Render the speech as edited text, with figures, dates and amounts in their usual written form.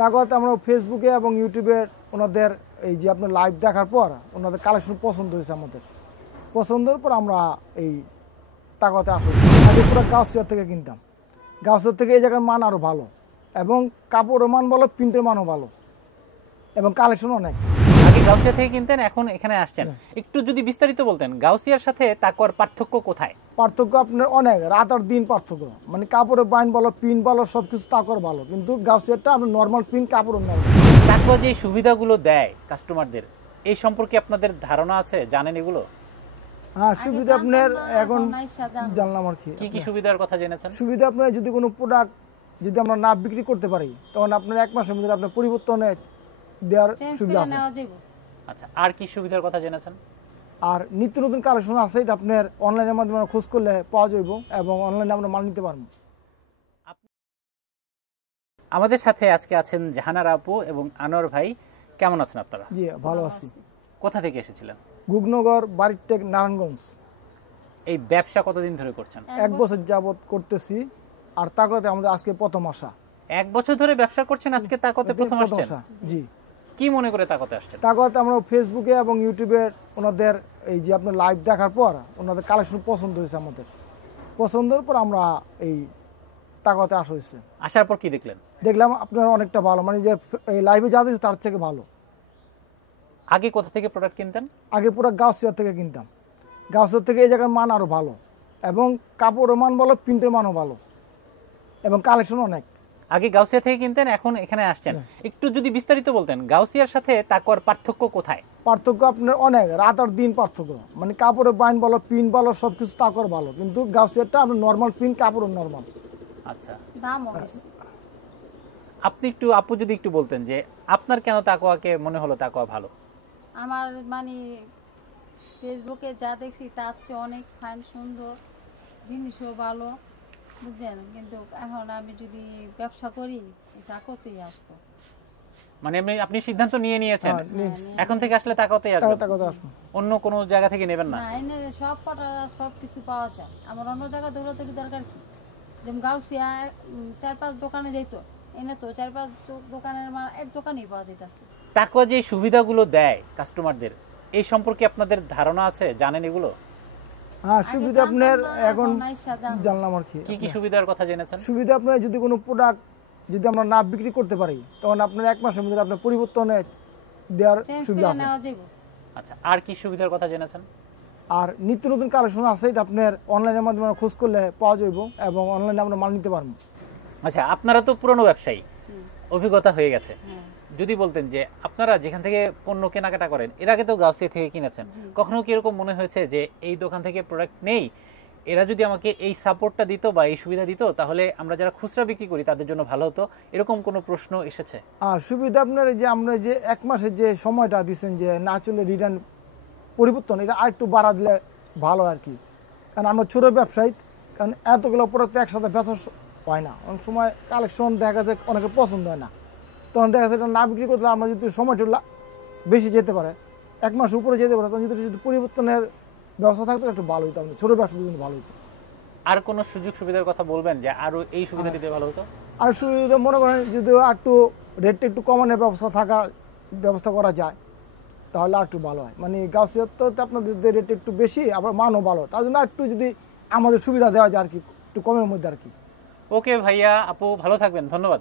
তারপরে আমরা ফেসবুকে এবং ইউটিউবে ওনাদের এই যে আপনার লাইভ দেখার পর ওনাদের কালেকশন পছন্দ হয়েছে আমাদের। পছন্দের পর আমরা এই তাকতে আসলে আগে পুরো গাউসিয়া থেকে কিনতাম। গাউসিয়া থেকে এই জায়গার মান আরও ভালো এবং কাপড়ের মান ভালো, প্রিন্টের মানও ভালো এবং কালেকশন অনেক। আগে গাউসিয়া থেকে কিনতেন, এখন এখানে আসছেন, একটু যদি বিস্তারিত বলতেন গাউসিয়ার সাথে তাকওয়ার পার্থক্য কোথায়? পার্থক্য আপনার অনেক, রাত আর দিন পার্থক্য। মানে কাপড়ের বাইন ভালো, প্রিন্ট ভালো, সব কিছু তাকওয়ার ভালো, কিন্তু গাউসিয়ারটা আপনার নর্মাল প্রিন্ট, কাপড়ের নর্মাল। তাকওয়া যে সুবিধাগুলো দেয় কাস্টমারদের, এই সম্পর্কে আপনাদের ধারণা আছে? জানেন এগুলো? হ্যাঁ, সুবিধা আপনার এখন জানলাম আর কি কি সুবিধার কথা জেনেছেন? সুবিধা আপনার যদি কোনো প্রোডাক্ট যদি আমরা না বিক্রি করতে পারি তখন আপনার 1 মাসের মধ্যে আপনার পরিবর্তনে দেওয়ার সুবিধা আছে। আচ্ছা, আর কি সুবিধার কথা জেনেছেন? আর নিত্য নতুন কালেকশন আছে, এটা আপনার অনলাইনের মাধ্যমে খোঁজ করলে পাওয়া যাইব এবং অনলাইনে আমরা মাল নিতে পারবো। আমাদের সাথে আজকে আছেন জাহানারা আপু এবং আনোয়ার ভাই। কেমন আছেন আপনারা? জি, ভালো আছি। কোথা থেকে এসেছিলেন? গুগনগর, বাড়িটেক, নারায়ণগঞ্জ। এই ব্যবসা কতদিন ধরে করছেন? 1 বছর যাবত করতেছি। আর তাকতে আমাদের আজকে প্রথম আসা। 1 বছর ধরে ব্যবসা করছেন, আজকে তাকতে প্রথম আসছেন? জি। কি মনে করে তাকতে আসছেন? তাকতে আমরা ফেসবুকে এবং ইউটিউবে ওনাদের এই যে আপনার লাইভ দেখার পর ওনাদের কালেকশন পছন্দ হয়েছে আমাদের। পছন্দের পর আমরা এই তাকতে আসা হয়েছে। আসার পর কি দেখলেন? দেখলাম আপনার অনেকটা ভালো, মানে যে এই লাইভে যা দিয়েছে তার থেকে ভালো। আগে কোথা থেকে প্রোডাক্ট কিনতেন? আগে পুরো গাউসিয়া থেকে কিনতাম। গাউসিয়া থেকে এই জায়গার মান আরও ভালো এবং কাপড়ের মান ভালো, প্রিন্টের মানও ভালো এবং কালেকশন অনেক। আগে গাউসিয়া থেকে কিনতেন, এখন এখানে আসছেন, একটু যদি বিস্তারিত বলতেন গাউসিয়ার সাথে তাকওয়ার পার্থক্য কোথায়? পার্থক্য আপনার অনেক, রাত আর দিন পার্থক্য। মানে কাপড়ের বাইন ভালো, প্রিন্ট ভালো, সব কিছু তাকওয়ার ভালো, কিন্তু গাউসিয়ারটা আপনার নর্মাল প্রিন্ট, কাপড়ের নর্মাল। আচ্ছা, আপনি একটু আপু যদি একটু বলতেন যে আপনার কেন তাকওয়াকে মনে হলো তাকওয়া ভালো? আমার মানে ফেসবুকে যা দেখছি তার চেয়ে অনেক ফাইন, সুন্দর, জিনিসও ভালো, বুঝলেন। কিন্তু এখন আমি যদি ব্যবসা করি তাকতেই আসবো। মানে আপনি সিদ্ধান্ত নিয়ে নিয়েছেন এখন থেকে আসলে তাকতেই আসবেন, অন্য কোনো জায়গা থেকে নেবেন না? এনে সব কটা সব কিছু পাওয়া যায়, আমার অন্য জায়গা দৌড়াদৌড়ি দরকার কি? যেমন গাউসিয়া 4-5 দোকানে যাইতো, এনে তো 4-5 দোকানের এক দোকানেই পাওয়া যাইতেছে। তাকওয়া যে সুবিধাগুলো দেয় কাস্টমারদের, এই সম্পর্কে আপনাদের ধারণা আছে? জানেন এগুলো? হ্যাঁ, সুবিধা আপনার এখন জানলাম আর কি কি সুবিধার কথা জেনেছেন? সুবিধা আপনার যদি কোনো প্রোডাক্ট যদি আমরা না বিক্রি করতে পারি তখন আপনার 1 মাসের মধ্যে আপনার পরিবর্তনে দেওয়ার সুবিধা আছে। আচ্ছা, আর কি সুবিধার কথা জেনেছেন? আর নিত্য নতুন কালেকশন আছে, এটা আপনার অনলাইনের মাধ্যমে খোঁজ করলে পাওয়া যাইব এবং অনলাইনে আমরা মাল নিতে পারবো। আচ্ছা, আপনারা তো পুরনো ব্যবসায়ী, অভিজ্ঞতা হয়ে গেছে, যদি বলতেন যে আপনারা যেখান থেকে পণ্য কেনাকাটা করেন, এর আগে তো গাউসিয়া থেকে কিনেছেন, কখনো কি এরকম মনে হয়েছে যে এই দোকান থেকে প্রোডাক্ট নেই, এরা যদি আমাকে এই সাপোর্টটা দিত বা এই সুবিধা দিত তাহলে আমরা যারা খুচরা বিক্রি করি তাদের জন্য ভালো হতো, এরকম কোনো প্রশ্ন এসেছে? আর সুবিধা আপনার যে আমরা যে 1 মাসের যে সময়টা দিচ্ছেন যে না চলে রিটার্ন পরিবর্তন, এটা আর একটু বাড়া দিলে ভালো আর কি। কারণ আমরা ছোটো ব্যবসায়ী, কারণ এতগুলো প্রোডাক্ট একসাথে বেচা হয় না, অনেক সময় কালেকশন দেখা যায় অনেকের পছন্দ হয় না, তখন দেখা যাচ্ছে এটা না বিক্রি করলে আমরা যদি সময়টা বেশি যেতে পারে, 1 মাস উপরে যেতে পারে, তখন যদি পরিবর্তনের ব্যবস্থা থাকতো একটু ভালো হতো, আমাদের ছোটো ব্যবসার জন্য ভালো হতো। আর কোনো সুযোগ সুবিধার কথা বলবেন যে আরও এই সুবিধা দিতে ভালো হতো? আর সুবিধা মনে করেন যদি একটু রেটটা একটু কমানোর ব্যবস্থা করা যায় তাহলে আর একটু ভালো হয়। মানে গাউসিয়ার তো আপনাদের রেট একটু বেশি, আবার মানও ভালো, তার জন্য একটু যদি আমাদের সুবিধা দেওয়া যায় আর কি, একটু কমের মধ্যে আর কি। ওকে ভাইয়া, আপু ভালো থাকবেন, ধন্যবাদ।